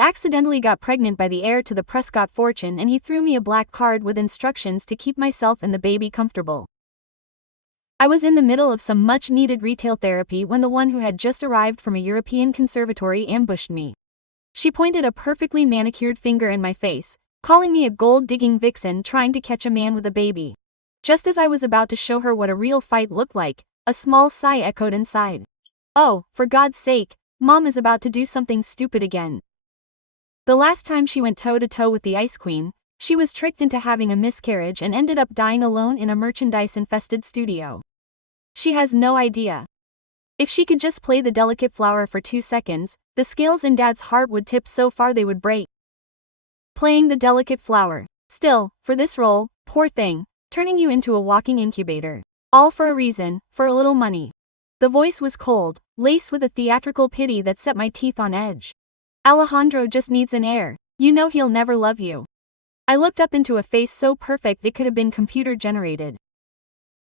accidentally got pregnant by the heir to the Prescott fortune, and he threw me a black card with instructions to keep myself and the baby comfortable. I was in the middle of some much-needed retail therapy when the one who had just arrived from a European conservatory ambushed me. She pointed a perfectly manicured finger in my face, calling me a gold-digging vixen trying to catch a man with a baby. Just as I was about to show her what a real fight looked like, a small sigh echoed inside. Oh, for God's sake, Mom is about to do something stupid again. The last time she went toe-to-toe with the Ice Queen, she was tricked into having a miscarriage and ended up dying alone in a merchandise-infested studio. She has no idea. If she could just play the delicate flower for 2 seconds, the scales in Dad's heart would tip so far they would break. Playing the delicate flower. Still, for this role, poor thing, turning you into a walking incubator. All for a reason, for a little money. The voice was cold, laced with a theatrical pity that set my teeth on edge. Alejandro just needs an heir. You know he'll never love you. I looked up into a face so perfect it could have been computer-generated.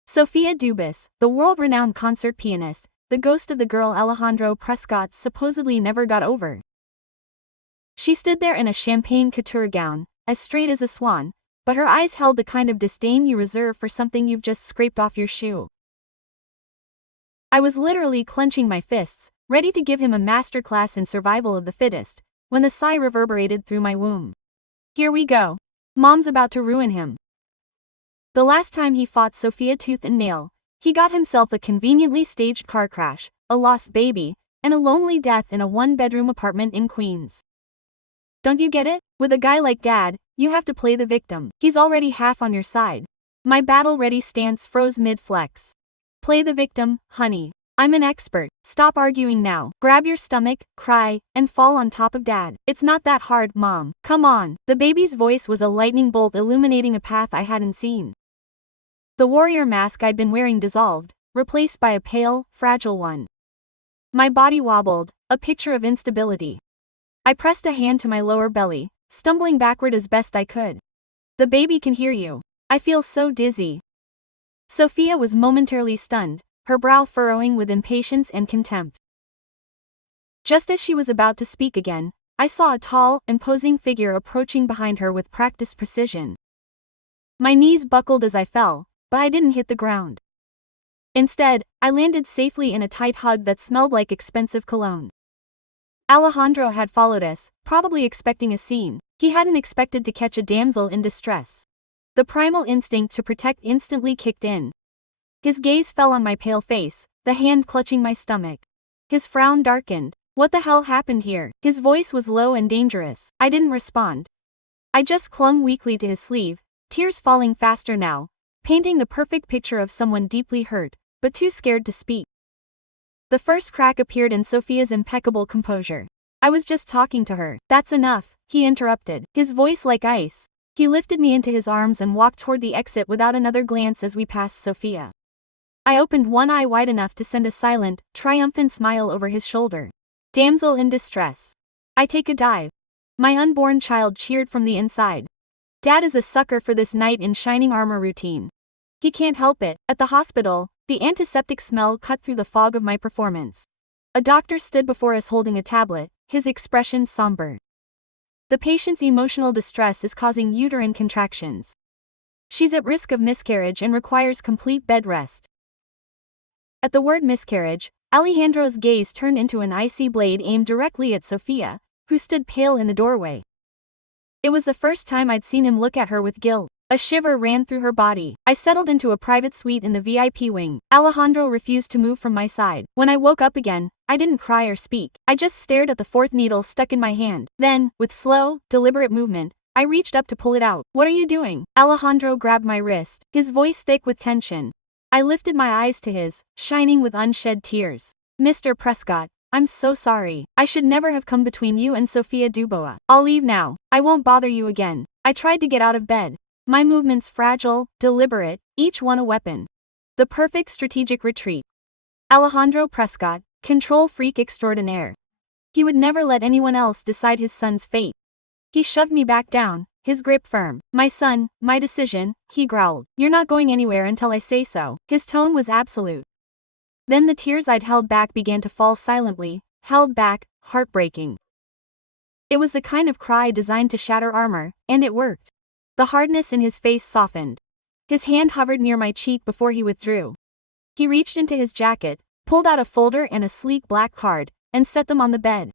Sophia Dubus, the world-renowned concert pianist, the ghost of the girl Alejandro Prescott supposedly never got over. She stood there in a champagne couture gown, as straight as a swan, but her eyes held the kind of disdain you reserve for something you've just scraped off your shoe. I was literally clenching my fists, ready to give him a masterclass in survival of the fittest, when the sigh reverberated through my womb. Here we go. Mom's about to ruin him. The last time he fought Sophia tooth and nail, he got himself a conveniently staged car crash, a lost baby, and a lonely death in a one-bedroom apartment in Queens. Don't you get it? With a guy like Dad, you have to play the victim. He's already half on your side. My battle-ready stance froze mid-flex. Play the victim, honey. I'm an expert. Stop arguing now. Grab your stomach, cry, and fall on top of Dad. It's not that hard, Mom. Come on. The baby's voice was a lightning bolt illuminating a path I hadn't seen. The warrior mask I'd been wearing dissolved, replaced by a pale, fragile one. My body wobbled, a picture of instability. I pressed a hand to my lower belly, stumbling backward as best I could. The baby can hear you. I feel so dizzy. Sophia was momentarily stunned, her brow furrowing with impatience and contempt. Just as she was about to speak again, I saw a tall, imposing figure approaching behind her with practiced precision. My knees buckled as I fell, but I didn't hit the ground. Instead, I landed safely in a tight hug that smelled like expensive cologne. Alejandro had followed us, probably expecting a scene. He hadn't expected to catch a damsel in distress. The primal instinct to protect instantly kicked in. His gaze fell on my pale face, the hand clutching my stomach. His frown darkened. What the hell happened here? His voice was low and dangerous. I didn't respond. I just clung weakly to his sleeve, tears falling faster now, painting the perfect picture of someone deeply hurt, but too scared to speak. The first crack appeared in Sophia's impeccable composure. I was just talking to her. That's enough, he interrupted, his voice like ice. He lifted me into his arms and walked toward the exit without another glance as we passed Sophia. I opened one eye wide enough to send a silent, triumphant smile over his shoulder. Damsel in distress. I take a dive. My unborn child cheered from the inside. Dad is a sucker for this knight in shining armor routine. He can't help it. At the hospital, the antiseptic smell cut through the fog of my performance. A doctor stood before us holding a tablet, his expression somber. The patient's emotional distress is causing uterine contractions. She's at risk of miscarriage and requires complete bed rest. At the word miscarriage, Alejandro's gaze turned into an icy blade aimed directly at Sophia, who stood pale in the doorway. It was the first time I'd seen him look at her with guilt. A shiver ran through her body. I settled into a private suite in the VIP wing. Alejandro refused to move from my side. When I woke up again, I didn't cry or speak. I just stared at the fourth needle stuck in my hand. Then, with slow, deliberate movement, I reached up to pull it out. What are you doing? Alejandro grabbed my wrist, his voice thick with tension. I lifted my eyes to his, shining with unshed tears. Mr. Prescott, I'm so sorry. I should never have come between you and Sophia Dubois. I'll leave now. I won't bother you again. I tried to get out of bed. My movements fragile, deliberate, each one a weapon. The perfect strategic retreat. Alejandro Prescott, control freak extraordinaire. He would never let anyone else decide his son's fate. He shoved me back down, his grip firm. My son, my decision, he growled. You're not going anywhere until I say so. His tone was absolute. Then the tears I'd held back began to fall silently, held back, heartbreaking. It was the kind of cry designed to shatter armor, and it worked. The hardness in his face softened. His hand hovered near my cheek before he withdrew. He reached into his jacket, pulled out a folder and a sleek black card, and set them on the bed.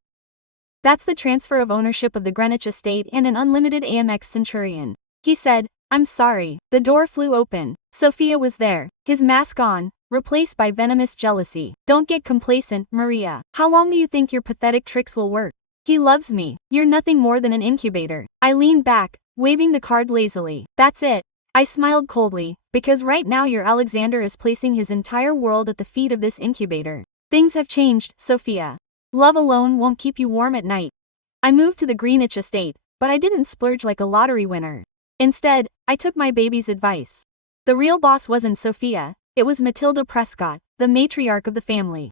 "That's the transfer of ownership of the Greenwich estate and an unlimited AMX Centurion," he said. "I'm sorry." The door flew open. Sophia was there, his mask on, replaced by venomous jealousy. "Don't get complacent, Maria. How long do you think your pathetic tricks will work? He loves me. You're nothing more than an incubator." I leaned back, waving the card lazily. "That's it." I smiled coldly, because right now your Alexander is placing his entire world at the feet of this incubator. Things have changed, Sophia. Love alone won't keep you warm at night. I moved to the Greenwich estate, but I didn't splurge like a lottery winner. Instead, I took my baby's advice. The real boss wasn't Sophia, it was Matilda Prescott, the matriarch of the family.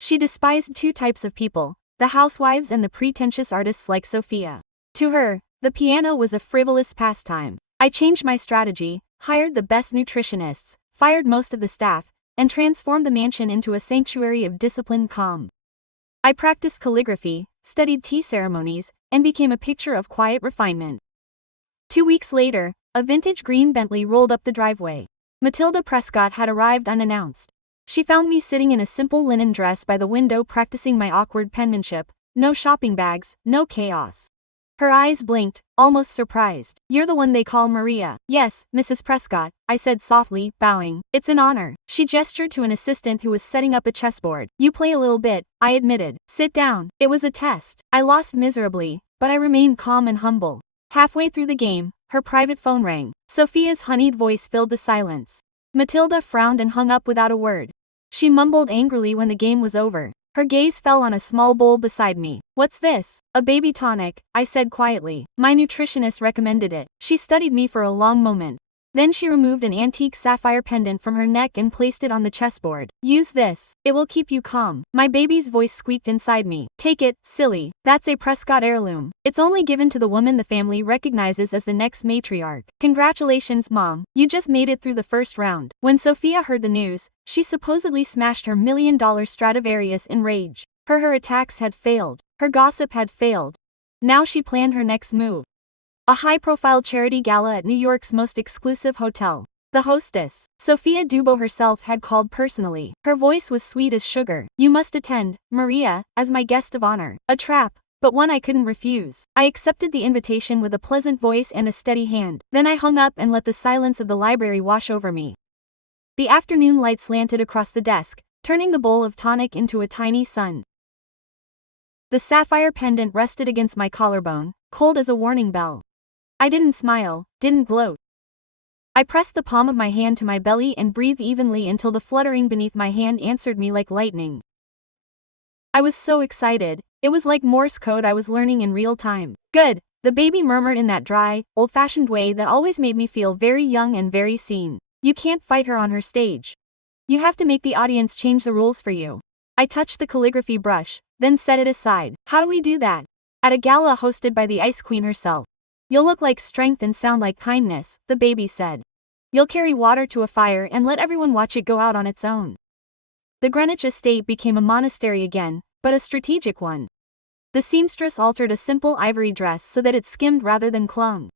She despised two types of people, the housewives and the pretentious artists like Sophia. To her, the piano was a frivolous pastime. I changed my strategy, hired the best nutritionists, fired most of the staff, and transformed the mansion into a sanctuary of disciplined calm. I practiced calligraphy, studied tea ceremonies, and became a picture of quiet refinement. 2 weeks later, a vintage green Bentley rolled up the driveway. Matilda Prescott had arrived unannounced. She found me sitting in a simple linen dress by the window practicing my awkward penmanship. No shopping bags, no chaos. Her eyes blinked, almost surprised. "You're the one they call Maria." "Yes, Mrs. Prescott," I said softly, bowing. "It's an honor." She gestured to an assistant who was setting up a chessboard. "You play a little bit," I admitted. "Sit down." It was a test. I lost miserably, but I remained calm and humble. Halfway through the game, her private phone rang. Sophia's honeyed voice filled the silence. Matilda frowned and hung up without a word. She mumbled angrily when the game was over. Her gaze fell on a small bowl beside me. "What's this?" "A baby tonic," I said quietly. "My nutritionist recommended it." She studied me for a long moment. Then she removed an antique sapphire pendant from her neck and placed it on the chessboard. "Use this. It will keep you calm." My baby's voice squeaked inside me. "Take it, silly. That's a Prescott heirloom. It's only given to the woman the family recognizes as the next matriarch." "Congratulations, Mom. You just made it through the first round." When Sophia heard the news, she supposedly smashed her $1 million Stradivarius in rage. Her attacks had failed. Her gossip had failed. Now she planned her next move. A high-profile charity gala at New York's most exclusive hotel. The hostess, Sophia Dubo herself, had called personally. Her voice was sweet as sugar. "You must attend, Maria, as my guest of honor." A trap, but one I couldn't refuse. I accepted the invitation with a pleasant voice and a steady hand. Then I hung up and let the silence of the library wash over me. The afternoon light slanted across the desk, turning the bowl of tonic into a tiny sun. The sapphire pendant rested against my collarbone, cold as a warning bell. I didn't smile, didn't gloat. I pressed the palm of my hand to my belly and breathed evenly until the fluttering beneath my hand answered me like lightning. I was so excited, it was like Morse code I was learning in real time. "Good," the baby murmured in that dry, old-fashioned way that always made me feel very young and very seen. "You can't fight her on her stage. You have to make the audience change the rules for you." I touched the calligraphy brush, then set it aside. "How do we do that?" "At a gala hosted by the Ice Queen herself. You'll look like strength and sound like kindness," the baby said. "You'll carry water to a fire and let everyone watch it go out on its own." The Greenwich estate became a monastery again, but a strategic one. The seamstress altered a simple ivory dress so that it skimmed rather than clung.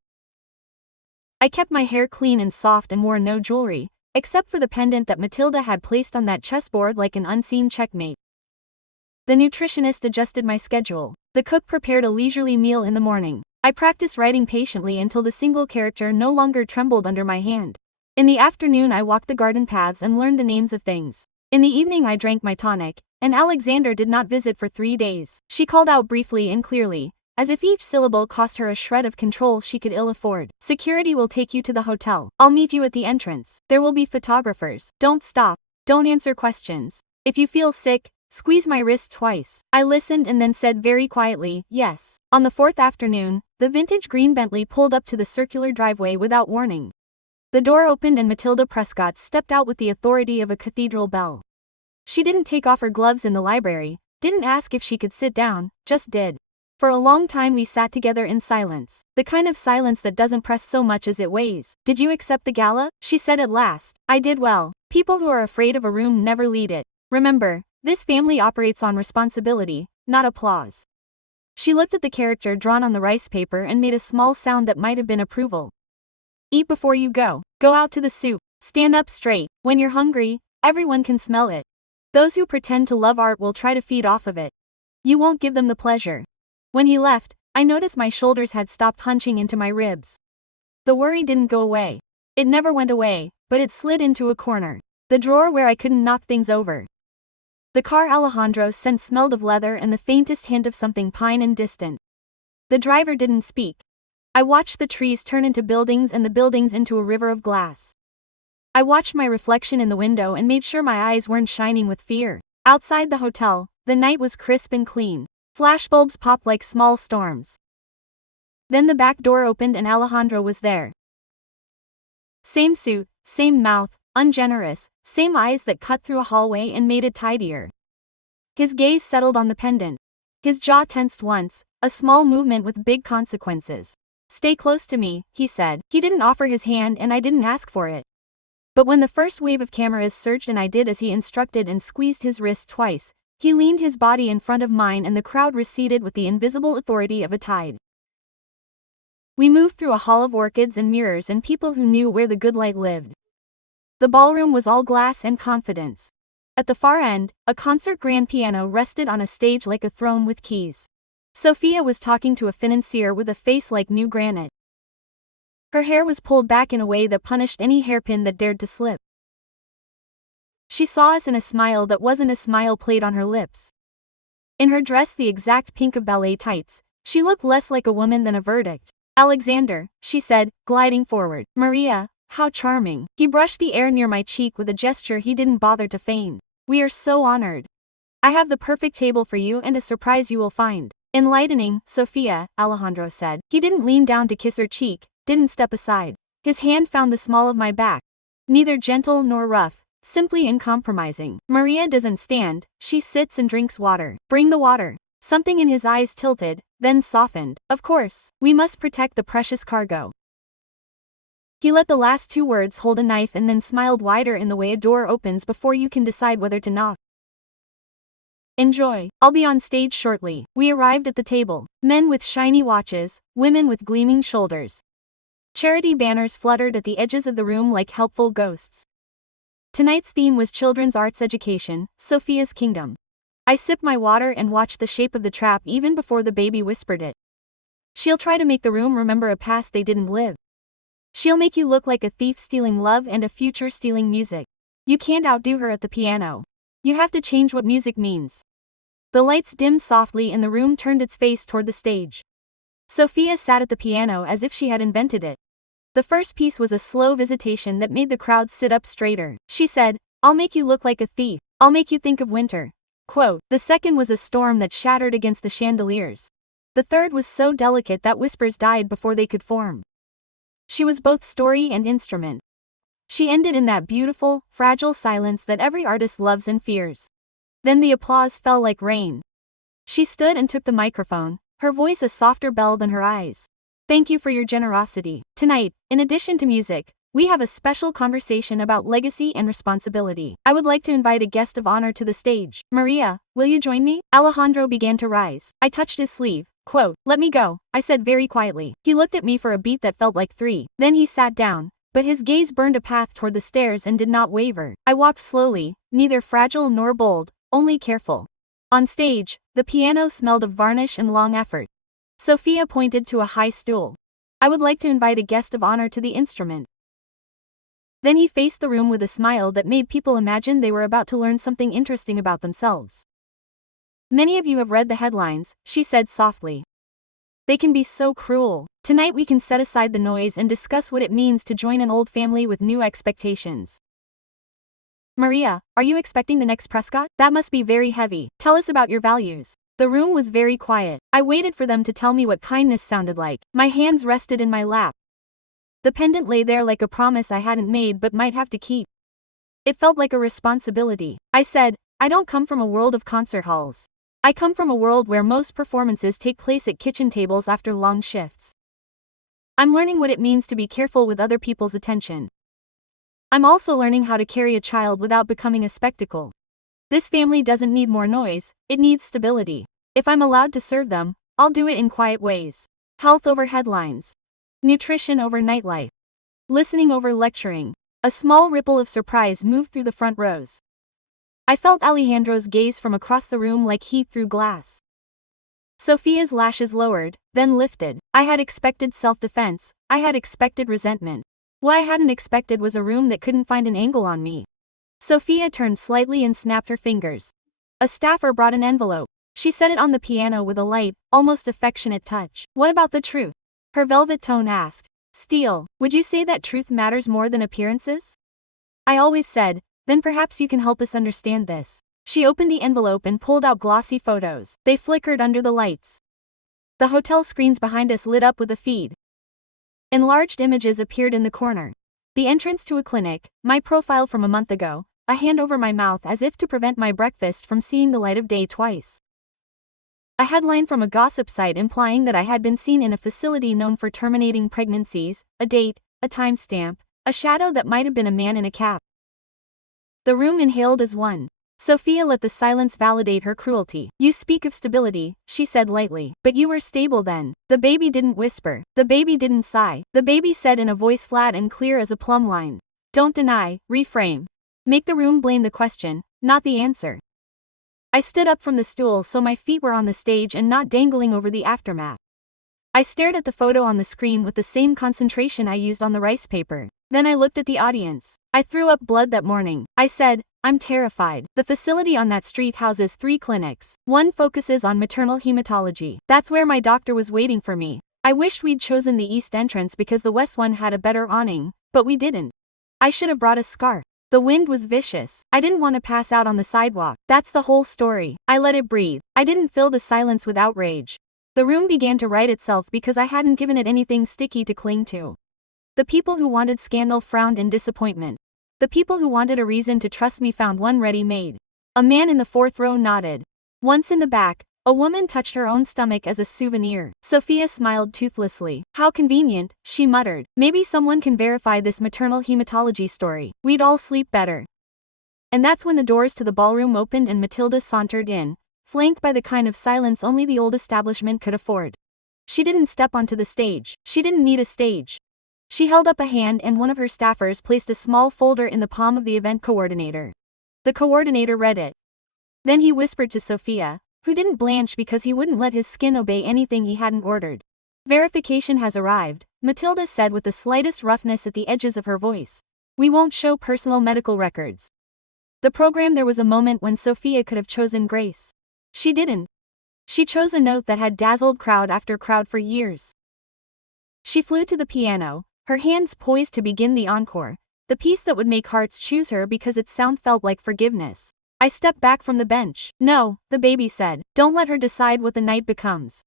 I kept my hair clean and soft and wore no jewelry, except for the pendant that Matilda had placed on that chessboard like an unseen checkmate. The nutritionist adjusted my schedule. The cook prepared a leisurely meal in the morning. I practiced writing patiently until the single character no longer trembled under my hand. In the afternoon I walked the garden paths and learned the names of things. In the evening I drank my tonic, and Alexander did not visit for 3 days. She called out briefly and clearly, as if each syllable cost her a shred of control she could ill afford. "Security will take you to the hotel. I'll meet you at the entrance. There will be photographers. Don't stop. Don't answer questions. If you feel sick, squeeze my wrist twice." I listened and then said very quietly, "Yes." On the 4th afternoon, the vintage green Bentley pulled up to the circular driveway without warning. The door opened and Matilda Prescott stepped out with the authority of a cathedral bell. She didn't take off her gloves in the library, didn't ask if she could sit down, just did. For a long time we sat together in silence, the kind of silence that doesn't press so much as it weighs. "Did you accept the gala?" she said at last. "I did well. People who are afraid of a room never lead it. Remember, this family operates on responsibility, not applause." She looked at the character drawn on the rice paper and made a small sound that might have been approval. Eat before you go. Go out to the soup. Stand up straight. When you're hungry, everyone can smell it. Those who pretend to love art will try to feed off of it. You won't give them the pleasure. When he left, I noticed my shoulders had stopped hunching into my ribs. The worry didn't go away. It never went away, but it slid into a corner. The drawer where I couldn't knock things over. The car Alejandro's scent smelled of leather and the faintest hint of something pine and distant. The driver didn't speak. I watched the trees turn into buildings and the buildings into a river of glass. I watched my reflection in the window and made sure my eyes weren't shining with fear. Outside the hotel, the night was crisp and clean. Flashbulbs popped like small storms. Then the back door opened and Alejandro was there. Same suit, same mouth, ungenerous, same eyes that cut through a hallway and made it tidier. His gaze settled on the pendant. His jaw tensed once, a small movement with big consequences. Stay close to me, he said. He didn't offer his hand and I didn't ask for it. But when the first wave of cameras surged and I did as he instructed and squeezed his wrist twice, he leaned his body in front of mine and the crowd receded with the invisible authority of a tide. We moved through a hall of orchids and mirrors and people who knew where the good light lived. The ballroom was all glass and confidence. At the far end, a concert grand piano rested on a stage like a throne with keys. Sophia was talking to a financier with a face like new granite. Her hair was pulled back in a way that punished any hairpin that dared to slip. She saw us and a smile that wasn't a smile played on her lips. In her dress the exact pink of ballet tights, she looked less like a woman than a verdict. Alexander, she said, gliding forward. Maria, how charming. He brushed the air near my cheek with a gesture he didn't bother to feign. We are so honored. I have the perfect table for you and a surprise you will find. Enlightening, Sophia, Alejandro said. He didn't lean down to kiss her cheek, didn't step aside. His hand found the small of my back. Neither gentle nor rough, simply uncompromising. Maria doesn't stand, she sits and drinks water. Bring the water. Something in his eyes tilted, then softened. Of course, we must protect the precious cargo. He let the last two words hold a knife and then smiled wider in the way a door opens before you can decide whether to knock. Enjoy. I'll be on stage shortly. We arrived at the table. Men with shiny watches, women with gleaming shoulders. Charity banners fluttered at the edges of the room like helpful ghosts. Tonight's theme was children's arts education, Sophia's kingdom. I sipped my water and watched the shape of the trap even before the baby whispered it. She'll try to make the room remember a past they didn't live. She'll make you look like a thief stealing love and a future stealing music. You can't outdo her at the piano. You have to change what music means. The lights dimmed softly and the room turned its face toward the stage. Sophia sat at the piano as if she had invented it. The first piece was a slow visitation that made the crowd sit up straighter. She said, I'll make you look like a thief. I'll make you think of winter. Quote. The second was a storm that shattered against the chandeliers. The third was so delicate that whispers died before they could form. She was both story and instrument. She ended in that beautiful, fragile silence that every artist loves and fears. Then the applause fell like rain. She stood and took the microphone, her voice a softer bell than her eyes. Thank you for your generosity. Tonight, in addition to music, we have a special conversation about legacy and responsibility. I would like to invite a guest of honor to the stage. Maria, will you join me? Alejandro began to rise. I touched his sleeve. Quote, let me go, I said very quietly. He looked at me for a beat that felt like 3. Then he sat down, but his gaze burned a path toward the stairs and did not waver. I walked slowly, neither fragile nor bold, only careful. On stage, the piano smelled of varnish and long effort. Sophia pointed to a high stool. I would like to invite a guest of honor to the instrument. Then he faced the room with a smile that made people imagine they were about to learn something interesting about themselves. Many of you have read the headlines, she said softly. They can be so cruel. Tonight we can set aside the noise and discuss what it means to join an old family with new expectations. Maria, are you expecting the next Prescott? That must be very heavy. Tell us about your values. The room was very quiet. I waited for them to tell me what kindness sounded like. My hands rested in my lap. The pendant lay there like a promise I hadn't made but might have to keep. It felt like a responsibility. I said, I don't come from a world of concert halls. I come from a world where most performances take place at kitchen tables after long shifts. I'm learning what it means to be careful with other people's attention. I'm also learning how to carry a child without becoming a spectacle. This family doesn't need more noise, it needs stability. If I'm allowed to serve them, I'll do it in quiet ways. Health over headlines. Nutrition over nightlife. Listening over lecturing. A small ripple of surprise moved through the front rows. I felt Alejandro's gaze from across the room like heat through glass. Sophia's lashes lowered, then lifted. I had expected self-defense. I had expected resentment. What I hadn't expected was a room that couldn't find an angle on me. Sophia turned slightly and snapped her fingers. A staffer brought an envelope. She set it on the piano with a light, almost affectionate touch. What about the truth? Her velvet tone asked. Steele, would you say that truth matters more than appearances? I always said, then perhaps you can help us understand this. She opened the envelope and pulled out glossy photos. They flickered under the lights. The hotel screens behind us lit up with a feed. Enlarged images appeared in the corner. The entrance to a clinic, my profile from a month ago, a hand over my mouth as if to prevent my breakfast from seeing the light of day twice. A headline from a gossip site implying that I had been seen in a facility known for terminating pregnancies, a date, a timestamp, a shadow that might have been a man in a cap. The room inhaled as one. Sophia let the silence validate her cruelty. You speak of stability, she said lightly. But you were stable then. The baby didn't whisper. The baby didn't sigh. The baby said in a voice flat and clear as a plumb line. Don't deny, reframe. Make the room blame the question, not the answer. I stood up from the stool so my feet were on the stage and not dangling over the aftermath. I stared at the photo on the screen with the same concentration I used on the rice paper. Then I looked at the audience. I threw up blood that morning. I said, I'm terrified. The facility on that street houses 3 clinics. One focuses on maternal hematology. That's where my doctor was waiting for me. I wished we'd chosen the east entrance because the west one had a better awning, but we didn't. I should have brought a scarf. The wind was vicious. I didn't want to pass out on the sidewalk. That's the whole story. I let it breathe. I didn't fill the silence with outrage. The room began to right itself because I hadn't given it anything sticky to cling to. The people who wanted scandal frowned in disappointment. The people who wanted a reason to trust me found one ready-made. A man in the 4th row nodded. Once in the back, a woman touched her own stomach as a souvenir. Sophia smiled toothlessly. How convenient, she muttered. Maybe someone can verify this maternal hematology story. We'd all sleep better. And that's when the doors to the ballroom opened and Matilda sauntered in, flanked by the kind of silence only the old establishment could afford. She didn't step onto the stage. She didn't need a stage. She held up a hand and one of her staffers placed a small folder in the palm of the event coordinator. The coordinator read it. Then he whispered to Sophia, who didn't blanch because he wouldn't let his skin obey anything he hadn't ordered. Verification has arrived, Matilda said with the slightest roughness at the edges of her voice. We won't show personal medical records. The program. There was a moment when Sophia could have chosen grace. She didn't. She chose a note that had dazzled crowd after crowd for years. She flew to the piano, her hands poised to begin the encore, the piece that would make hearts choose her because its sound felt like forgiveness. I stepped back from the bench. No, the baby said. Don't let her decide what the night becomes.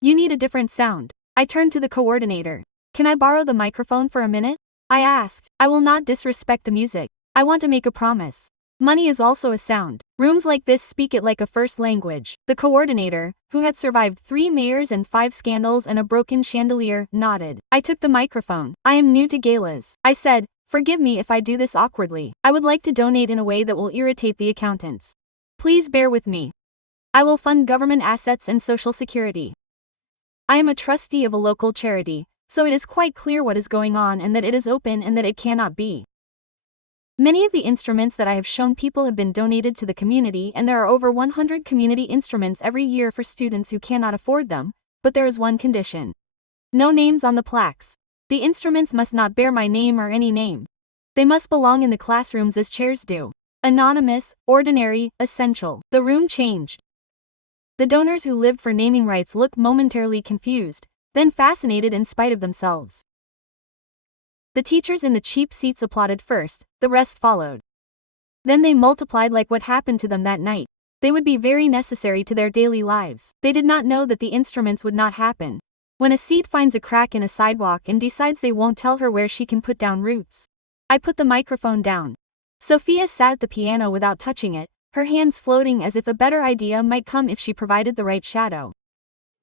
You need a different sound. I turned to the coordinator. Can I borrow the microphone for a minute? I asked. I will not disrespect the music. I want to make a promise. Money is also a sound. Rooms like this speak it like a first language. The coordinator, who had survived 3 mayors and 5 scandals and a broken chandelier, nodded. I took the microphone. I am new to galas. I said, forgive me if I do this awkwardly. I would like to donate in a way that will irritate the accountants. Please bear with me. I will fund government assets and social security. I am a trustee of a local charity, so it is quite clear what is going on and that it is open and that it cannot be. Many of the instruments that I have shown people have been donated to the community, and there are over 100 community instruments every year for students who cannot afford them, but there is one condition. No names on the plaques. The instruments must not bear my name or any name. They must belong in the classrooms as chairs do. Anonymous, ordinary, essential. The room changed. The donors who lived for naming rights looked momentarily confused, then fascinated in spite of themselves. The teachers in the cheap seats applauded first, the rest followed. Then they multiplied like what happened to them that night. They would be very necessary to their daily lives. They did not know that the instruments would not happen. When a seed finds a crack in a sidewalk and decides they won't tell her where she can put down roots. I put the microphone down. Sophia sat at the piano without touching it, her hands floating as if a better idea might come if she provided the right shadow.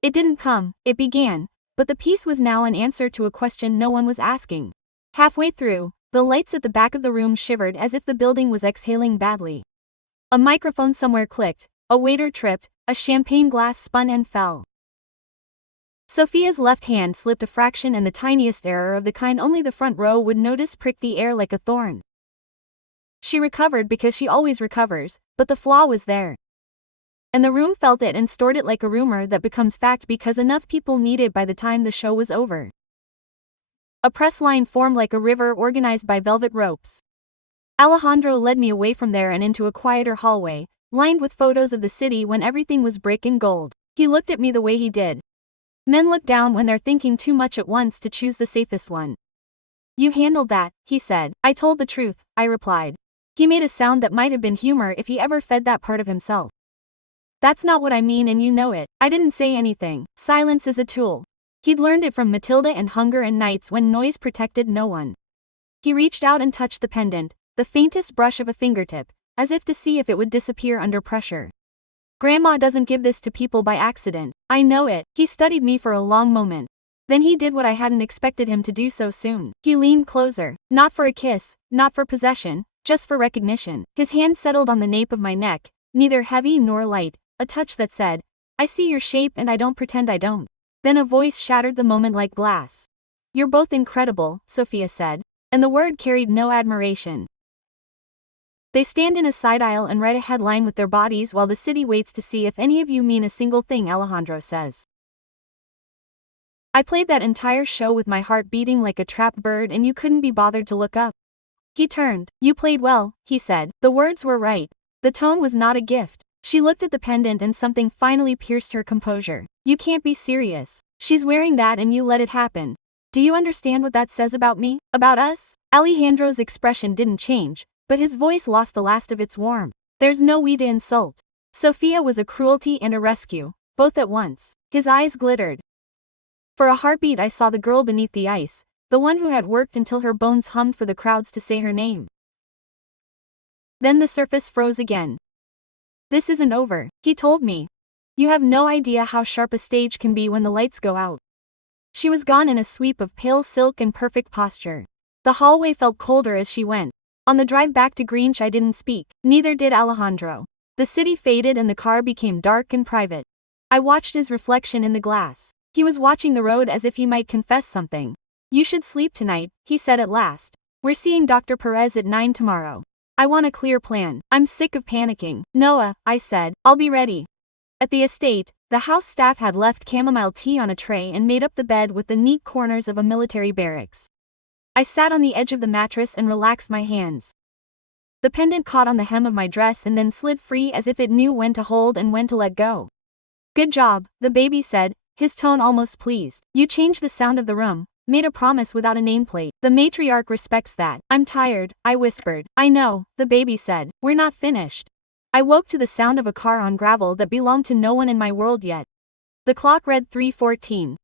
It didn't come, it began, but the piece was now an answer to a question no one was asking. Halfway through, the lights at the back of the room shivered as if the building was exhaling badly. A microphone somewhere clicked, a waiter tripped, a champagne glass spun and fell. Sophia's left hand slipped a fraction, and the tiniest error of the kind only the front row would notice pricked the air like a thorn. She recovered because she always recovers, but the flaw was there. And the room felt it and stored it like a rumor that becomes fact because enough people need it by the time the show was over. A press line formed like a river organized by velvet ropes. Alejandro led me away from there and into a quieter hallway, lined with photos of the city when everything was brick and gold. He looked at me the way he did. Men look down when they're thinking too much at once to choose the safest one. You handled that, he said. I told the truth, I replied. He made a sound that might have been humor if he ever fed that part of himself. That's not what I mean, and you know it. I didn't say anything. Silence is a tool. He'd learned it from Matilda and hunger and nights when noise protected no one. He reached out and touched the pendant, the faintest brush of a fingertip, as if to see if it would disappear under pressure. Grandma doesn't give this to people by accident. I know it. He studied me for a long moment. Then he did what I hadn't expected him to do so soon. He leaned closer, not for a kiss, not for possession, just for recognition. His hand settled on the nape of my neck, neither heavy nor light, a touch that said, I see your shape and I don't pretend I don't. Then a voice shattered the moment like glass. You're both incredible, Sophia said, and the word carried no admiration. They stand in a side aisle and write a headline with their bodies while the city waits to see if any of you mean a single thing, Alejandro says. I played that entire show with my heart beating like a trapped bird and you couldn't be bothered to look up. He turned. You played well, he said. The words were right. The tone was not a gift. She looked at the pendant and something finally pierced her composure. You can't be serious. She's wearing that and you let it happen. Do you understand what that says about me? About us? Alejandro's expression didn't change, but his voice lost the last of its warmth. There's no we to insult. Sophia was a cruelty and a rescue, both at once. His eyes glittered. For a heartbeat I saw the girl beneath the ice, the one who had worked until her bones hummed for the crowds to say her name. Then the surface froze again. This isn't over, he told me. You have no idea how sharp a stage can be when the lights go out. She was gone in a sweep of pale silk and perfect posture. The hallway felt colder as she went. On the drive back to Greenwich I didn't speak, neither did Alejandro. The city faded and the car became dark and private. I watched his reflection in the glass. He was watching the road as if he might confess something. You should sleep tonight, he said at last. We're seeing Dr. Perez at 9 tomorrow. I want a clear plan. I'm sick of panicking. Noah, I said, I'll be ready. At the estate, the house staff had left chamomile tea on a tray and made up the bed with the neat corners of a military barracks. I sat on the edge of the mattress and relaxed my hands. The pendant caught on the hem of my dress and then slid free as if it knew when to hold and when to let go. Good job, the baby said, his tone almost pleased. You changed the sound of the room, made a promise without a nameplate. The matriarch respects that. I'm tired, I whispered. I know, the baby said. We're not finished. I woke to the sound of a car on gravel that belonged to no one in my world yet. The clock read 3:14.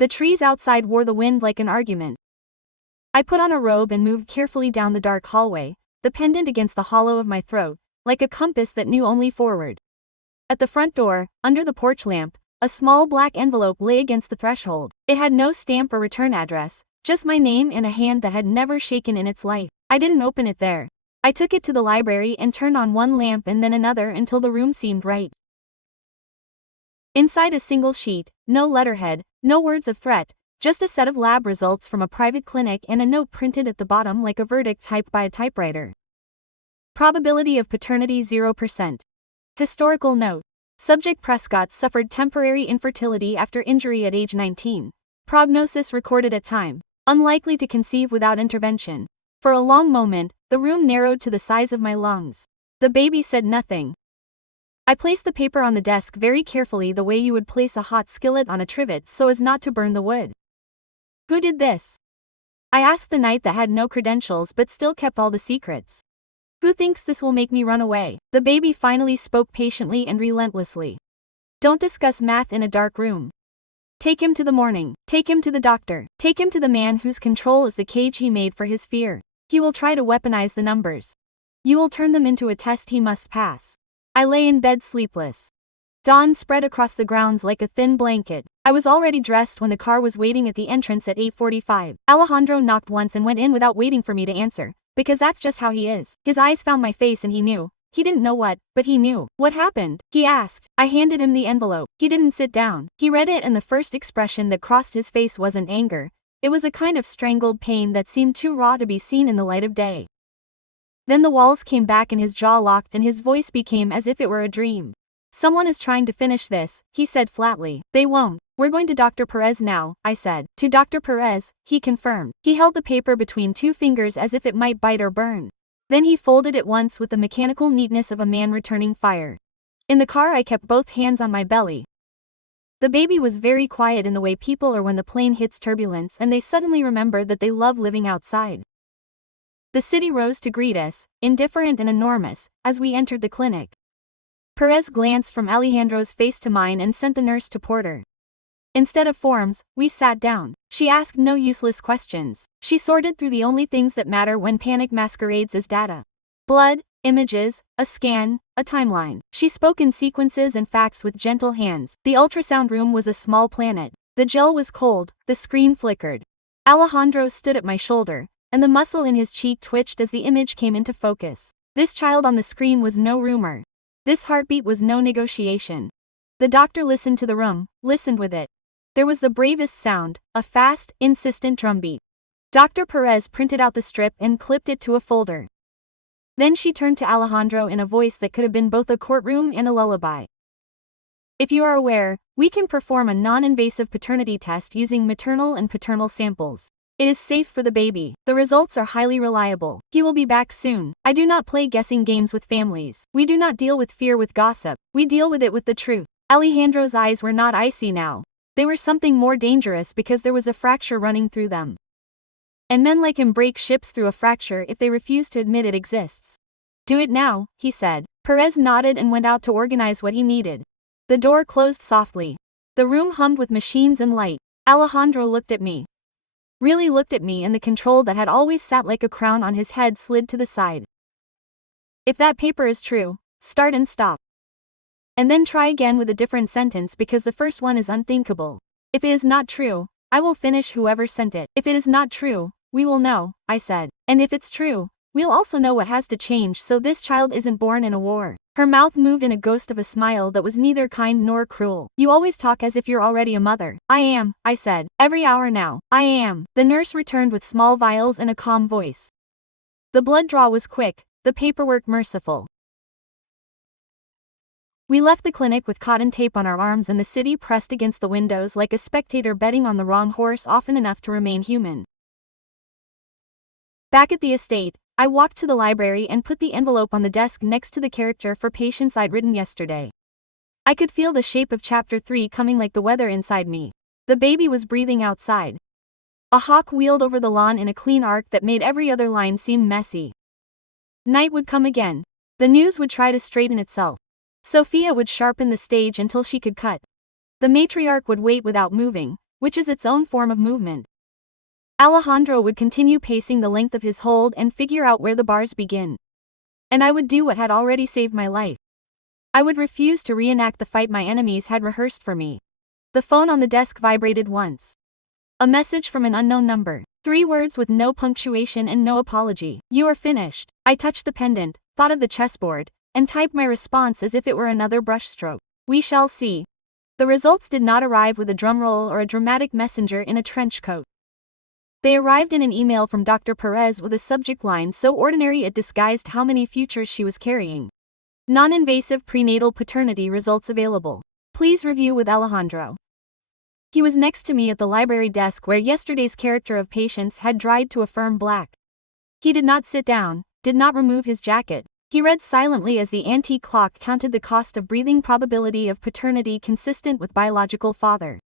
The trees outside wore the wind like an argument. I put on a robe and moved carefully down the dark hallway, the pendant against the hollow of my throat, like a compass that knew only forward. At the front door, under the porch lamp, a small black envelope lay against the threshold. It had no stamp or return address, just my name in a hand that had never shaken in its life. I didn't open it there. I took it to the library and turned on one lamp and then another until the room seemed right. Inside a single sheet, no letterhead, no words of threat, just a set of lab results from a private clinic and a note printed at the bottom like a verdict typed by a typewriter. Probability of paternity 0%. Historical note. Subject Prescott suffered temporary infertility after injury at age 19. Prognosis recorded at time. Unlikely to conceive without intervention. For a long moment, the room narrowed to the size of my lungs. The baby said nothing. I placed the paper on the desk very carefully, the way you would place a hot skillet on a trivet so as not to burn the wood. Who did this? I asked the knight that had no credentials but still kept all the secrets. Who thinks this will make me run away? The baby finally spoke patiently and relentlessly. Don't discuss math in a dark room. Take him to the morning. Take him to the doctor. Take him to the man whose control is the cage he made for his fear. He will try to weaponize the numbers. You will turn them into a test he must pass. I lay in bed sleepless. Dawn spread across the grounds like a thin blanket. I was already dressed when the car was waiting at the entrance at 8:45. Alejandro knocked once and went in without waiting for me to answer, because that's just how he is. His eyes found my face and he knew. He didn't know what, but he knew. What happened? He asked. I handed him the envelope. He didn't sit down. He read it, and the first expression that crossed his face wasn't anger. It was a kind of strangled pain that seemed too raw to be seen in the light of day. Then the walls came back and his jaw locked and his voice became as if it were a dream. Someone is trying to finish this, he said flatly. They won't. We're going to Dr. Perez now, I said. To Dr. Perez, he confirmed. He held the paper between two fingers as if it might bite or burn. Then he folded it once with the mechanical neatness of a man returning fire. In the car I kept both hands on my belly. The baby was very quiet in the way people are when the plane hits turbulence and they suddenly remember that they love living outside. The city rose to greet us, indifferent and enormous, as we entered the clinic. Perez glanced from Alejandro's face to mine and sent the nurse to Porter. Instead of forms, we sat down. She asked no useless questions. She sorted through the only things that matter when panic masquerades as data. Blood, images, a scan, a timeline. She spoke in sequences and facts with gentle hands. The ultrasound room was a small planet. The gel was cold, the screen flickered. Alejandro stood at my shoulder, and the muscle in his cheek twitched as the image came into focus. This child on the screen was no rumor. This heartbeat was no negotiation. The doctor listened to the room, listened with it. There was the bravest sound, a fast, insistent drumbeat. Dr. Perez printed out the strip and clipped it to a folder. Then she turned to Alejandro in a voice that could have been both a courtroom and a lullaby. If you are aware, we can perform a non-invasive paternity test using maternal and paternal samples. It is safe for the baby. The results are highly reliable. He will be back soon. I do not play guessing games with families. We do not deal with fear with gossip. We deal with it with the truth. Alejandro's eyes were not icy now. They were something more dangerous because there was a fracture running through them. And men like him break ships through a fracture if they refuse to admit it exists. Do it now, he said. Perez nodded and went out to organize what he needed. The door closed softly. The room hummed with machines and light. Alejandro looked at me. Really looked at me, and the control that had always sat like a crown on his head slid to the side. If that paper is true, start and stop. And then try again with a different sentence because the first one is unthinkable. If it is not true, I will finish whoever sent it. If it is not true, we will know, I said. And if it's true, we'll also know what has to change so this child isn't born in a war. Her mouth moved in a ghost of a smile that was neither kind nor cruel. You always talk as if you're already a mother. I am, I said. Every hour now. I am. The nurse returned with small vials and a calm voice. The blood draw was quick, the paperwork merciful. We left the clinic with cotton tape on our arms and the city pressed against the windows like a spectator betting on the wrong horse often enough to remain human. Back at the estate, I walked to the library and put the envelope on the desk next to the character for patients I'd written yesterday. I could feel the shape of chapter 3 coming like the weather inside me. The baby was breathing outside. A hawk wheeled over the lawn in a clean arc that made every other line seem messy. Night would come again. The news would try to straighten itself. Sophia would sharpen the stage until she could cut. The matriarch would wait without moving, which is its own form of movement. Alejandro would continue pacing the length of his hold and figure out where the bars begin. And I would do what had already saved my life. I would refuse to reenact the fight my enemies had rehearsed for me. The phone on the desk vibrated once. A message from an unknown number. 3 words with no punctuation and no apology. You are finished. I touched the pendant, thought of the chessboard, and typed my response as if it were another brushstroke. We shall see. The results did not arrive with a drumroll or a dramatic messenger in a trench coat. They arrived in an email from Dr. Perez with a subject line so ordinary it disguised how many futures she was carrying. Non-invasive prenatal paternity results available. Please review with Alejandro. He was next to me at the library desk where yesterday's character of patience had dried to a firm black. He did not sit down, did not remove his jacket. He read silently as the antique clock counted the cost of breathing probability of paternity consistent with biological father.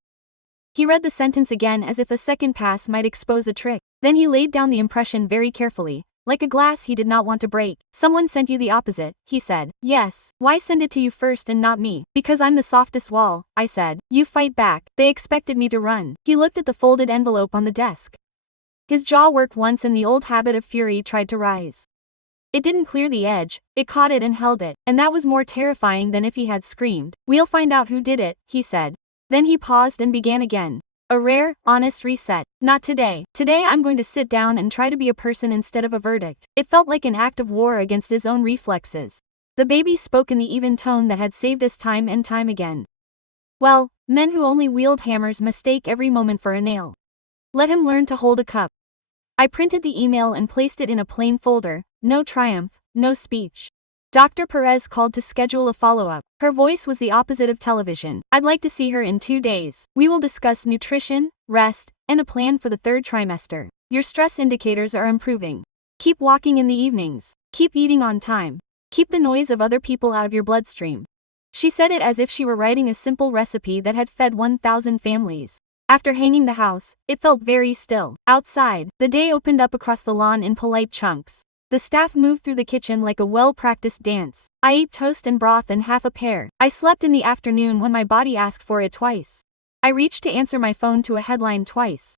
He read the sentence again as if a second pass might expose a trick. Then he laid down the impression very carefully, like a glass he did not want to break. Someone sent you the opposite, he said. Yes. Why send it to you first and not me? Because I'm the softest wall, I said. You fight back. They expected me to run. He looked at the folded envelope on the desk. His jaw worked once and the old habit of fury tried to rise. It didn't clear the edge, it caught it and held it, and that was more terrifying than if he had screamed. We'll find out who did it, he said. Then he paused and began again. A rare, honest reset. Not today. Today I'm going to sit down and try to be a person instead of a verdict. It felt like an act of war against his own reflexes. The baby spoke in the even tone that had saved us time and time again. Well, men who only wield hammers mistake every moment for a nail. Let him learn to hold a cup. I printed the email and placed it in a plain folder, no triumph, no speech. Dr. Perez called to schedule a follow-up. Her voice was the opposite of television. I'd like to see her in 2 days. We will discuss nutrition, rest, and a plan for the 3rd trimester. Your stress indicators are improving. Keep walking in the evenings. Keep eating on time. Keep the noise of other people out of your bloodstream. She said it as if she were writing a simple recipe that had fed 1,000 families. After hanging the house, it felt very still. Outside, the day opened up across the lawn in polite chunks. The staff moved through the kitchen like a well-practiced dance. I ate toast and broth and half a pear. I slept in the afternoon when my body asked for it twice. I reached to answer my phone to a headline twice.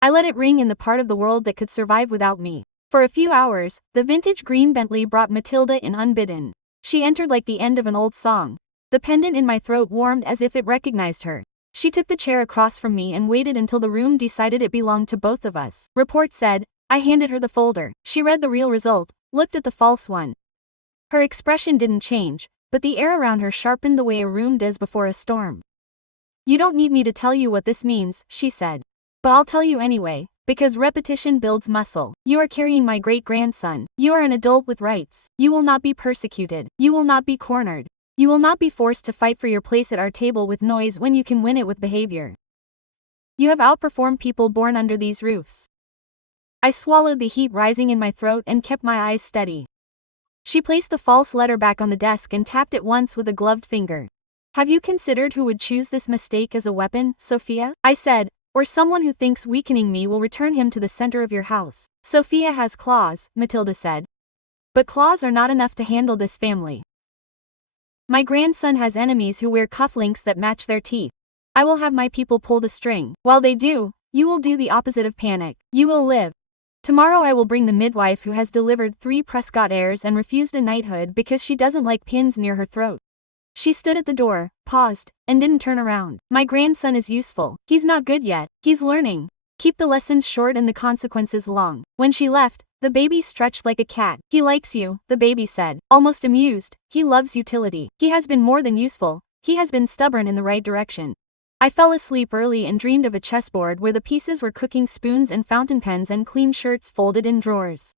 I let it ring in the part of the world that could survive without me. For a few hours, the vintage green Bentley brought Matilda in unbidden. She entered like the end of an old song. The pendant in my throat warmed as if it recognized her. She took the chair across from me and waited until the room decided it belonged to both of us. Report said. I handed her the folder. She read the real result, looked at the false one. Her expression didn't change, but the air around her sharpened the way a room does before a storm. You don't need me to tell you what this means, she said. But I'll tell you anyway, because repetition builds muscle. You are carrying my great-grandson. You are an adult with rights. You will not be persecuted. You will not be cornered. You will not be forced to fight for your place at our table with noise when you can win it with behavior. You have outperformed people born under these roofs. I swallowed the heat rising in my throat and kept my eyes steady. She placed the false letter back on the desk and tapped it once with a gloved finger. Have you considered who would choose this mistake as a weapon, Sophia? I said, or someone who thinks weakening me will return him to the center of your house. Sophia has claws, Matilda said. But claws are not enough to handle this family. My grandson has enemies who wear cufflinks that match their teeth. I will have my people pull the string. While they do, you will do the opposite of panic. You will live. Tomorrow I will bring the midwife who has delivered 3 Prescott heirs and refused a knighthood because she doesn't like pins near her throat. She stood at the door, paused, and didn't turn around. My grandson is useful. He's not good yet. He's learning. Keep the lessons short and the consequences long. When she left, the baby stretched like a cat. He likes you, the baby said, almost amused. He loves utility. He has been more than useful. He has been stubborn in the right direction. I fell asleep early and dreamed of a chessboard where the pieces were cooking spoons and fountain pens and clean shirts folded in drawers.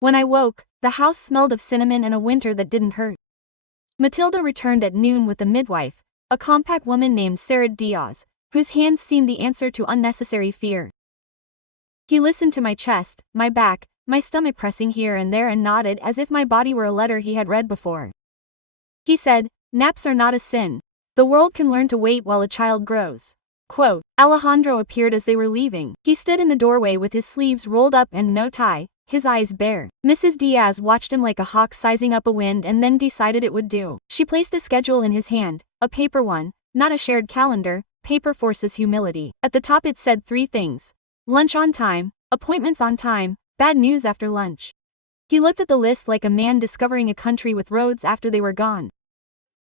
When I woke, the house smelled of cinnamon and a winter that didn't hurt. Matilda returned at noon with the midwife, a compact woman named Sarah Diaz, whose hands seemed the answer to unnecessary fear. He listened to my chest, my back, my stomach pressing here and there and nodded as if my body were a letter he had read before. He said, naps are not a sin. The world can learn to wait while a child grows. Quote, Alejandro appeared as they were leaving. He stood in the doorway with his sleeves rolled up and no tie, his eyes bare. Mrs. Diaz watched him like a hawk sizing up a wind and then decided it would do. She placed a schedule in his hand, a paper one, not a shared calendar. Paper forces humility. At the top it said 3 things. Lunch on time, appointments on time, bad news after lunch. He looked at the list like a man discovering a country with roads after they were gone.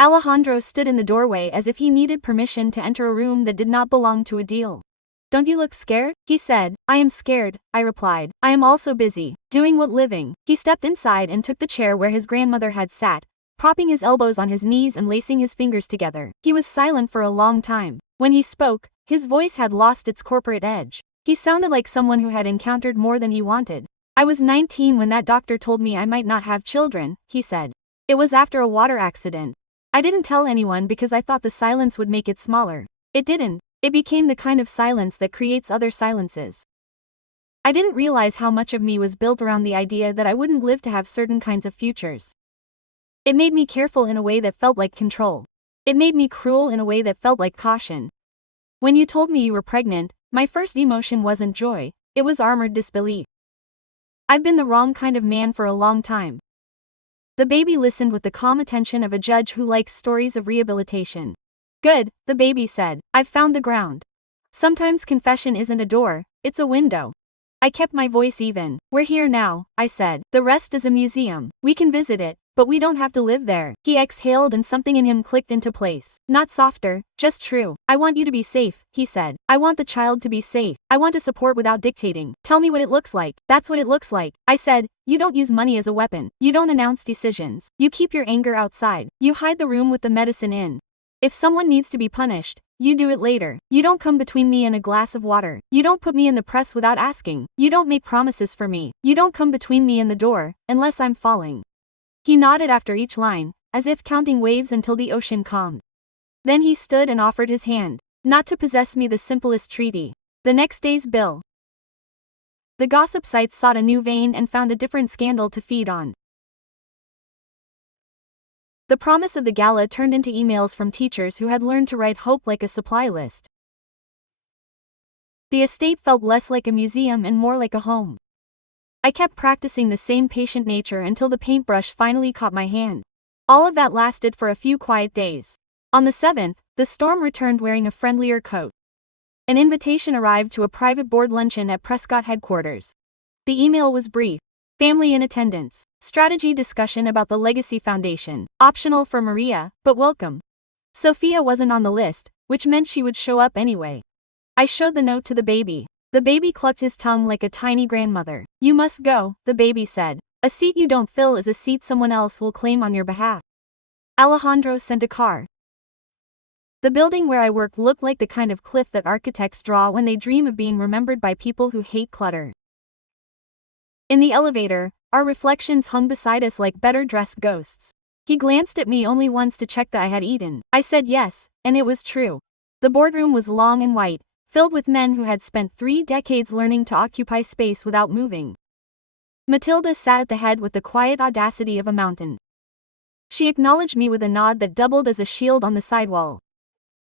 Alejandro stood in the doorway as if he needed permission to enter a room that did not belong to a deal. Don't you look scared? He said. I am scared, I replied. I am also busy, doing what living. He stepped inside and took the chair where his grandmother had sat, propping his elbows on his knees and lacing his fingers together. He was silent for a long time. When he spoke, his voice had lost its corporate edge. He sounded like someone who had encountered more than he wanted. I was 19 when that doctor told me I might not have children, he said. It was after a water accident. I didn't tell anyone because I thought the silence would make it smaller. It didn't. It became the kind of silence that creates other silences. I didn't realize how much of me was built around the idea that I wouldn't live to have certain kinds of futures. It made me careful in a way that felt like control. It made me cruel in a way that felt like caution. When you told me you were pregnant, my first emotion wasn't joy, it was armored disbelief. I've been the wrong kind of man for a long time. The baby listened with the calm attention of a judge who likes stories of rehabilitation. Good, the baby said. I've found the ground. Sometimes confession isn't a door, it's a window. I kept my voice even. We're here now, I said. The rest is a museum. We can visit it, but we don't have to live there. He exhaled and something in him clicked into place. Not softer, just true. I want you to be safe, he said. I want the child to be safe. I want to support without dictating. Tell me what it looks like. That's what it looks like. I said, you don't use money as a weapon. You don't announce decisions. You keep your anger outside. You hide the room with the medicine in. If someone needs to be punished, you do it later. You don't come between me and a glass of water. You don't put me in the press without asking. You don't make promises for me. You don't come between me and the door, unless I'm falling. He nodded after each line, as if counting waves until the ocean calmed. Then he stood and offered his hand. Not to possess me, the simplest treaty. The next day's bill. The gossip sites sought a new vein and found a different scandal to feed on. The promise of the gala turned into emails from teachers who had learned to write hope like a supply list. The estate felt less like a museum and more like a home. I kept practicing the same patient nature until the paintbrush finally caught my hand. All of that lasted for a few quiet days. On the 7th, the storm returned wearing a friendlier coat. An invitation arrived to a private board luncheon at Prescott headquarters. The email was brief. Family in attendance. Strategy discussion about the Legacy Foundation. Optional for Maria, but welcome. Sophia wasn't on the list, which meant she would show up anyway. I showed the note to the baby. The baby clucked his tongue like a tiny grandmother. You must go, the baby said. A seat you don't fill is a seat someone else will claim on your behalf. Alejandro sent a car. The building where I work looked like the kind of cliff that architects draw when they dream of being remembered by people who hate clutter. In the elevator, our reflections hung beside us like better-dressed ghosts. He glanced at me only once to check that I had eaten. I said yes, and it was true. The boardroom was long and white, filled with men who had spent 3 decades learning to occupy space without moving. Matilda sat at the head with the quiet audacity of a mountain. She acknowledged me with a nod that doubled as a shield on the sidewall.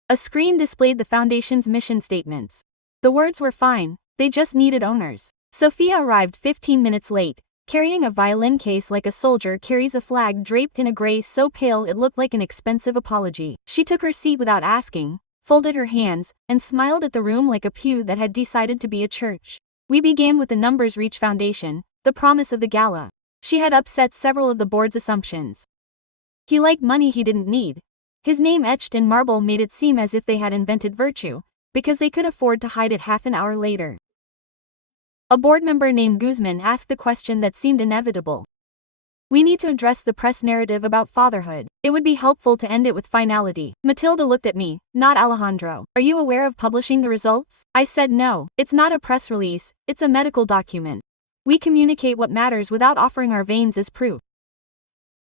A screen displayed the foundation's mission statements. The words were fine, they just needed owners. Sophia arrived 15 minutes late, carrying a violin case like a soldier carries a flag draped in a gray so pale it looked like an expensive apology. She took her seat without asking, folded her hands, and smiled at the room like a pew that had decided to be a church. We began with the Numbers Reach Foundation, the promise of the gala. She had upset several of the board's assumptions. He liked money he didn't need. His name etched in marble made it seem as if they had invented virtue, because they could afford to hide it half an hour later. A board member named Guzman asked the question that seemed inevitable. We need to address the press narrative about fatherhood. It would be helpful to end it with finality. Matilda looked at me, not Alejandro. Are you aware of publishing the results? I said no. It's not a press release, it's a medical document. We communicate what matters without offering our veins as proof.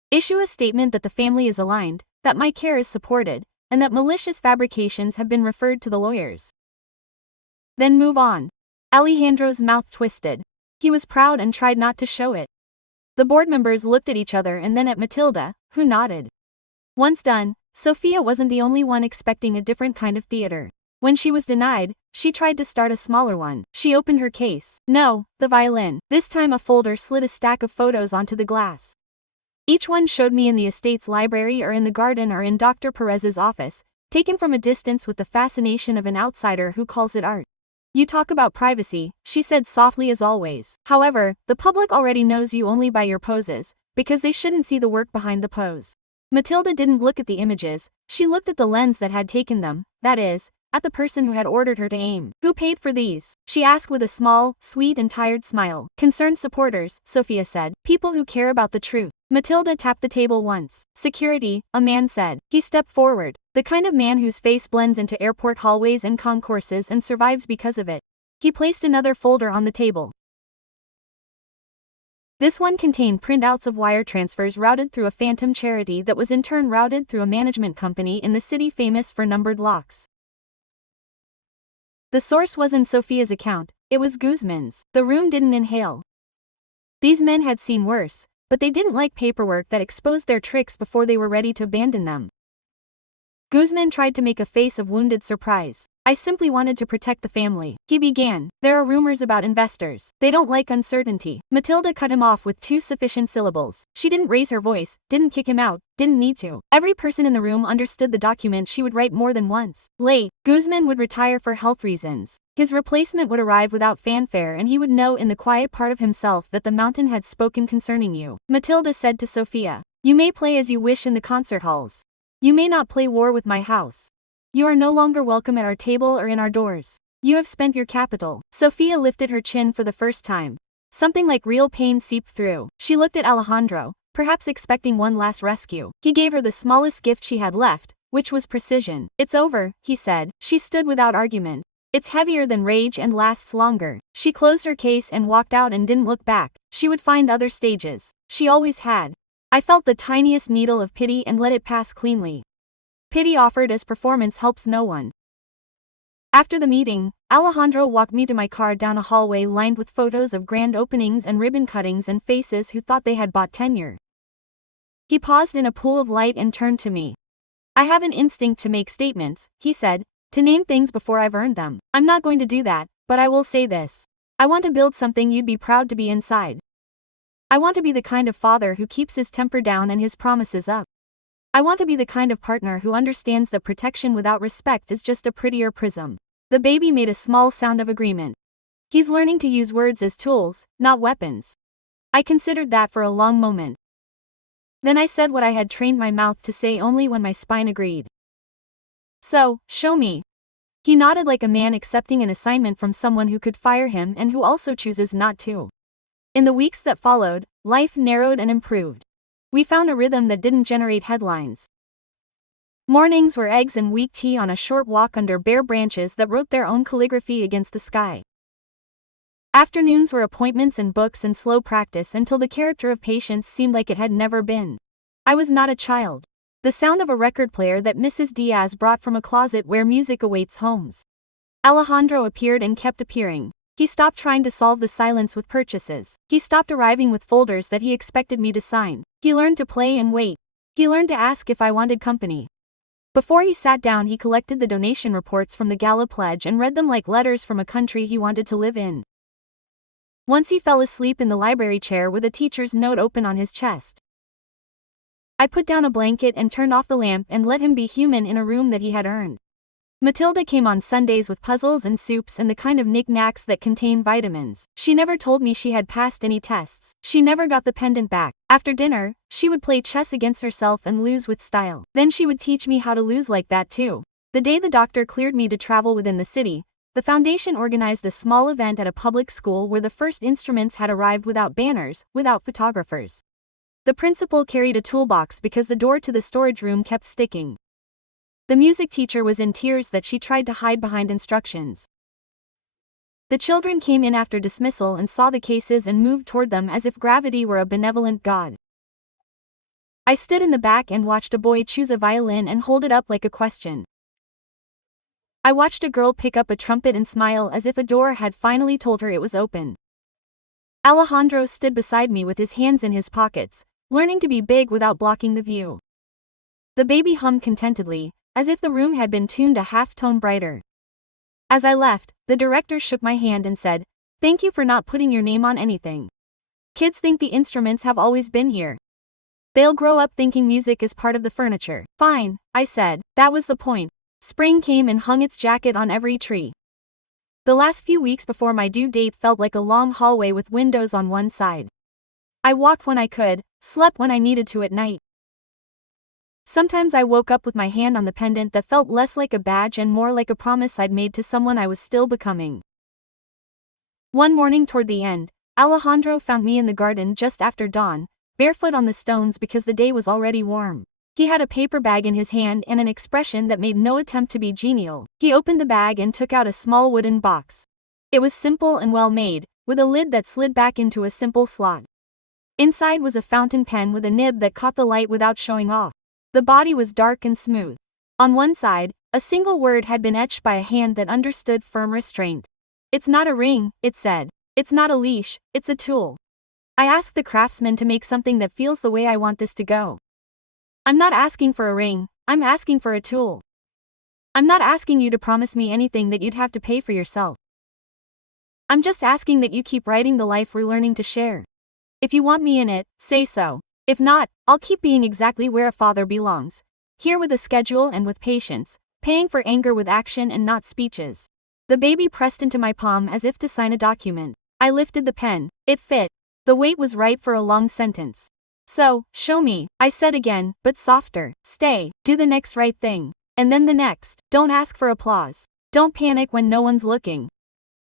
Issue a statement that the family is aligned, that my care is supported, and that malicious fabrications have been referred to the lawyers. Then move on. Alejandro's mouth twisted. He was proud and tried not to show it. The board members looked at each other and then at Matilda, who nodded. Once done, Sophia wasn't the only one expecting a different kind of theater. When she was denied, she tried to start a smaller one. She opened her case. No, the violin. This time a folder slid a stack of photos onto the glass. Each one showed me in the estate's library or in the garden or in Dr. Perez's office, taken from a distance with the fascination of an outsider who calls it art. You talk about privacy, she said softly as always. However, the public already knows you only by your poses, because they shouldn't see the work behind the pose. Matilda didn't look at the images, she looked at the lens that had taken them, that is, at the person who had ordered her to aim. Who paid for these? She asked with a small, sweet and tired smile. Concerned supporters, Sophia said. People who care about the truth. Matilda tapped the table once. Security, a man said. He stepped forward. The kind of man whose face blends into airport hallways and concourses and survives because of it. He placed another folder on the table. This one contained printouts of wire transfers routed through a phantom charity that was in turn routed through a management company in the city famous for numbered locks. The source wasn't Sophia's account, it was Guzman's. The room didn't inhale. These men had seen worse, but they didn't like paperwork that exposed their tricks before they were ready to abandon them. Guzman tried to make a face of wounded surprise. I simply wanted to protect the family. He began. There are rumors about investors. They don't like uncertainty. Matilda cut him off with 2 sufficient syllables. She didn't raise her voice, didn't kick him out, didn't need to. Every person in the room understood the document she would write more than once. Late, Guzman would retire for health reasons. His replacement would arrive without fanfare and he would know in the quiet part of himself that the mountain had spoken concerning you. Matilda said to Sophia. You may play as you wish in the concert halls. You may not play war with my house. You are no longer welcome at our table or in our doors. You have spent your capital. Sophia lifted her chin for the first time. Something like real pain seeped through. She looked at Alejandro, perhaps expecting one last rescue. He gave her the smallest gift she had left, which was precision. It's over, he said. She stood without argument. It's heavier than rage and lasts longer. She closed her case and walked out and didn't look back. She would find other stages. She always had. I felt the tiniest needle of pity and let it pass cleanly. Pity offered as performance helps no one. After the meeting, Alejandro walked me to my car down a hallway lined with photos of grand openings and ribbon cuttings and faces who thought they had bought tenure. He paused in a pool of light and turned to me. I have an instinct to make statements, he said, to name things before I've earned them. I'm not going to do that, but I will say this. I want to build something you'd be proud to be inside. I want to be the kind of father who keeps his temper down and his promises up. I want to be the kind of partner who understands that protection without respect is just a prettier prism. The baby made a small sound of agreement. He's learning to use words as tools, not weapons. I considered that for a long moment. Then I said what I had trained my mouth to say only when my spine agreed. So, show me. He nodded like a man accepting an assignment from someone who could fire him and who also chooses not to. In the weeks that followed, life narrowed and improved. We found a rhythm that didn't generate headlines. Mornings were eggs and weak tea on a short walk under bare branches that wrote their own calligraphy against the sky. Afternoons were appointments and books and slow practice until the character of patience seemed like it had never been. I was not a child. The sound of a record player that Mrs. Diaz brought from a closet where music awaits homes. Alejandro appeared and kept appearing. He stopped trying to solve the silence with purchases. He stopped arriving with folders that he expected me to sign. He learned to play and wait. He learned to ask if I wanted company. Before he sat down, he collected the donation reports from the gala pledge and read them like letters from a country he wanted to live in. Once he fell asleep in the library chair with a teacher's note open on his chest. I put down a blanket and turned off the lamp and let him be human in a room that he had earned. Matilda came on Sundays with puzzles and soups and the kind of knickknacks that contain vitamins. She never told me she had passed any tests. She never got the pendant back. After dinner, she would play chess against herself and lose with style. Then she would teach me how to lose like that too. The day the doctor cleared me to travel within the city, the foundation organized a small event at a public school where the first instruments had arrived without banners, without photographers. The principal carried a toolbox because the door to the storage room kept sticking. The music teacher was in tears that she tried to hide behind instructions. The children came in after dismissal and saw the cases and moved toward them as if gravity were a benevolent god. I stood in the back and watched a boy choose a violin and hold it up like a question. I watched a girl pick up a trumpet and smile as if a door had finally told her it was open. Alejandro stood beside me with his hands in his pockets, learning to be big without blocking the view. The baby hummed contentedly, as if the room had been tuned a half-tone brighter. As I left, the director shook my hand and said, "Thank you for not putting your name on anything. Kids think the instruments have always been here. They'll grow up thinking music is part of the furniture." "Fine," I said, "that was the point." Spring came and hung its jacket on every tree. The last few weeks before my due date felt like a long hallway with windows on one side. I walked when I could, slept when I needed to at night. Sometimes I woke up with my hand on the pendant that felt less like a badge and more like a promise I'd made to someone I was still becoming. One morning toward the end, Alejandro found me in the garden just after dawn, barefoot on the stones because the day was already warm. He had a paper bag in his hand and an expression that made no attempt to be genial. He opened the bag and took out a small wooden box. It was simple and well made, with a lid that slid back into a simple slot. Inside was a fountain pen with a nib that caught the light without showing off. The body was dark and smooth. On one side, a single word had been etched by a hand that understood firm restraint. "It's not a ring," it said. "It's not a leash, it's a tool. I asked the craftsman to make something that feels the way I want this to go. I'm not asking for a ring, I'm asking for a tool. I'm not asking you to promise me anything that you'd have to pay for yourself. I'm just asking that you keep writing the life we're learning to share. If you want me in it, say so. If not, I'll keep being exactly where a father belongs. Here with a schedule and with patience, paying for anger with action and not speeches." The baby pressed into my palm as if to sign a document. I lifted the pen. It fit. The weight was right for a long sentence. So, show me, I said again, but softer. Stay, do the next right thing. And then the next. Don't ask for applause. Don't panic when no one's looking.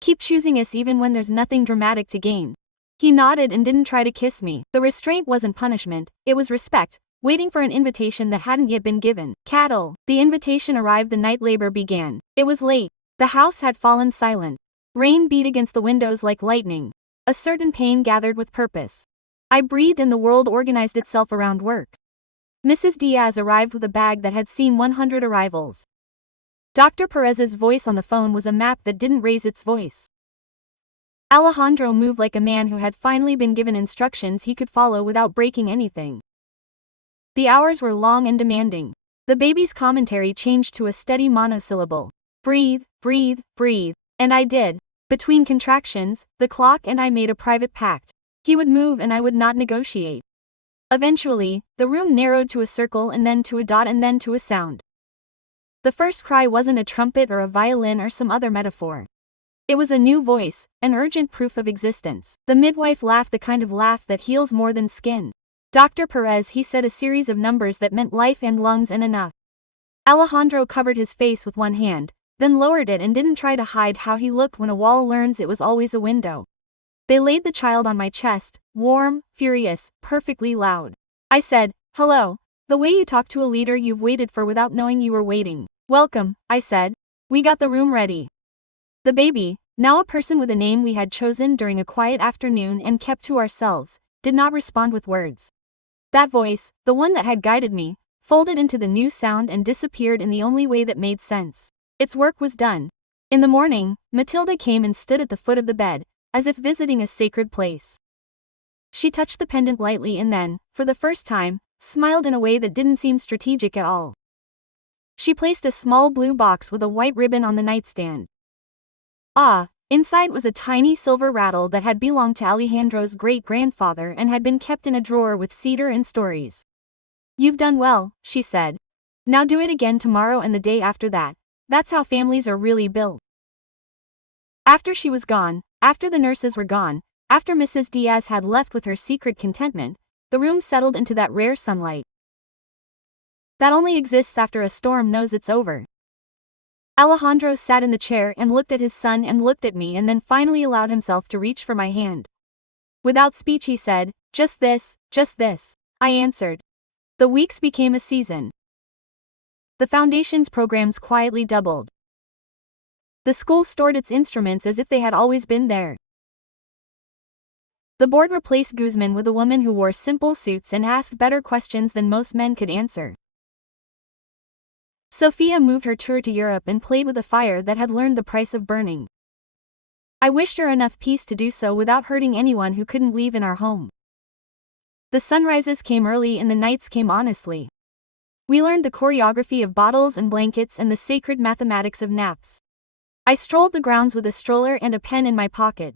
Keep choosing us even when there's nothing dramatic to gain. He nodded and didn't try to kiss me. The restraint wasn't punishment, it was respect, waiting for an invitation that hadn't yet been given. Cattle. The invitation arrived the night labor began. It was late. The house had fallen silent. Rain beat against the windows like lightning. A certain pain gathered with purpose. I breathed and the world organized itself around work. Mrs. Diaz arrived with a bag that had seen 100 arrivals. Dr. Perez's voice on the phone was a map that didn't raise its voice. Alejandro moved like a man who had finally been given instructions he could follow without breaking anything. The hours were long and demanding. The baby's commentary changed to a steady monosyllable. Breathe, breathe, breathe. And I did. Between contractions, the clock and I made a private pact. He would move and I would not negotiate. Eventually, the room narrowed to a circle and then to a dot and then to a sound. The first cry wasn't a trumpet or a violin or some other metaphor. It was a new voice, an urgent proof of existence. The midwife laughed, the kind of laugh that heals more than skin. Dr. Perez, he said a series of numbers that meant life and lungs and enough. Alejandro covered his face with one hand, then lowered it and didn't try to hide how he looked when a wall learns it was always a window. They laid the child on my chest, warm, furious, perfectly loud. I said, hello, the way you talk to a leader you've waited for without knowing you were waiting. Welcome, I said. We got the room ready. The baby, now a person with a name we had chosen during a quiet afternoon and kept to ourselves, did not respond with words. That voice, the one that had guided me, folded into the new sound and disappeared in the only way that made sense. Its work was done. In the morning, Matilda came and stood at the foot of the bed, as if visiting a sacred place. She touched the pendant lightly and then, for the first time, smiled in a way that didn't seem strategic at all. She placed a small blue box with a white ribbon on the nightstand. Inside was a tiny silver rattle that had belonged to Alejandro's great-grandfather and had been kept in a drawer with cedar and stories. You've done well, she said. Now do it again tomorrow and the day after that. That's how families are really built. After she was gone, after the nurses were gone, after Mrs. Diaz had left with her secret contentment, the room settled into that rare sunlight that only exists after a storm knows it's over. Alejandro sat in the chair and looked at his son and looked at me and then finally allowed himself to reach for my hand. Without speech he said, just this, just this. I answered. The weeks became a season. The foundation's programs quietly doubled. The school stored its instruments as if they had always been there. The board replaced Guzman with a woman who wore simple suits and asked better questions than most men could answer. Sophia moved her tour to Europe and played with a fire that had learned the price of burning. I wished her enough peace to do so without hurting anyone who couldn't leave in our home. The sunrises came early and the nights came honestly. We learned the choreography of bottles and blankets and the sacred mathematics of naps. I strolled the grounds with a stroller and a pen in my pocket.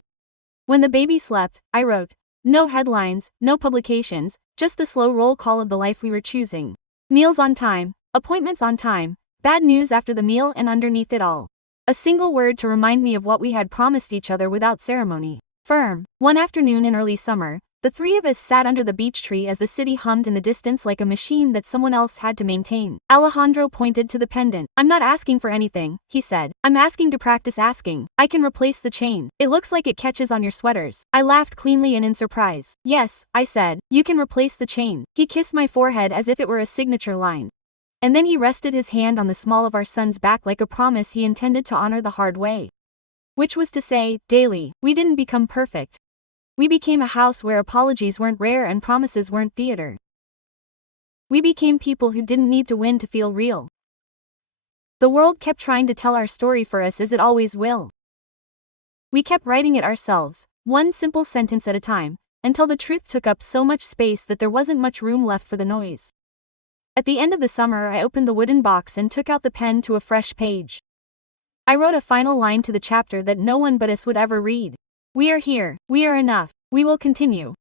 When the baby slept, I wrote. No headlines, no publications, just the slow roll call of the life we were choosing. Meals on time, appointments on time, bad news after the meal and underneath it all. A single word to remind me of what we had promised each other without ceremony. Firm. One afternoon in early summer, the three of us sat under the beech tree as the city hummed in the distance like a machine that someone else had to maintain. Alejandro pointed to the pendant. I'm not asking for anything, he said. I'm asking to practice asking. I can replace the chain. It looks like it catches on your sweaters. I laughed cleanly and in surprise. Yes, I said. You can replace the chain. He kissed my forehead as if it were a signature line. And then he rested his hand on the small of our son's back like a promise he intended to honor the hard way. Which was to say, daily. We didn't become perfect. We became a house where apologies weren't rare and promises weren't theater. We became people who didn't need to win to feel real. The world kept trying to tell our story for us as it always will. We kept writing it ourselves, one simple sentence at a time, until the truth took up so much space that there wasn't much room left for the noise. At the end of the summer I opened the wooden box and took out the pen to a fresh page. I wrote a final line to the chapter that no one but us would ever read. We are here, we are enough, we will continue.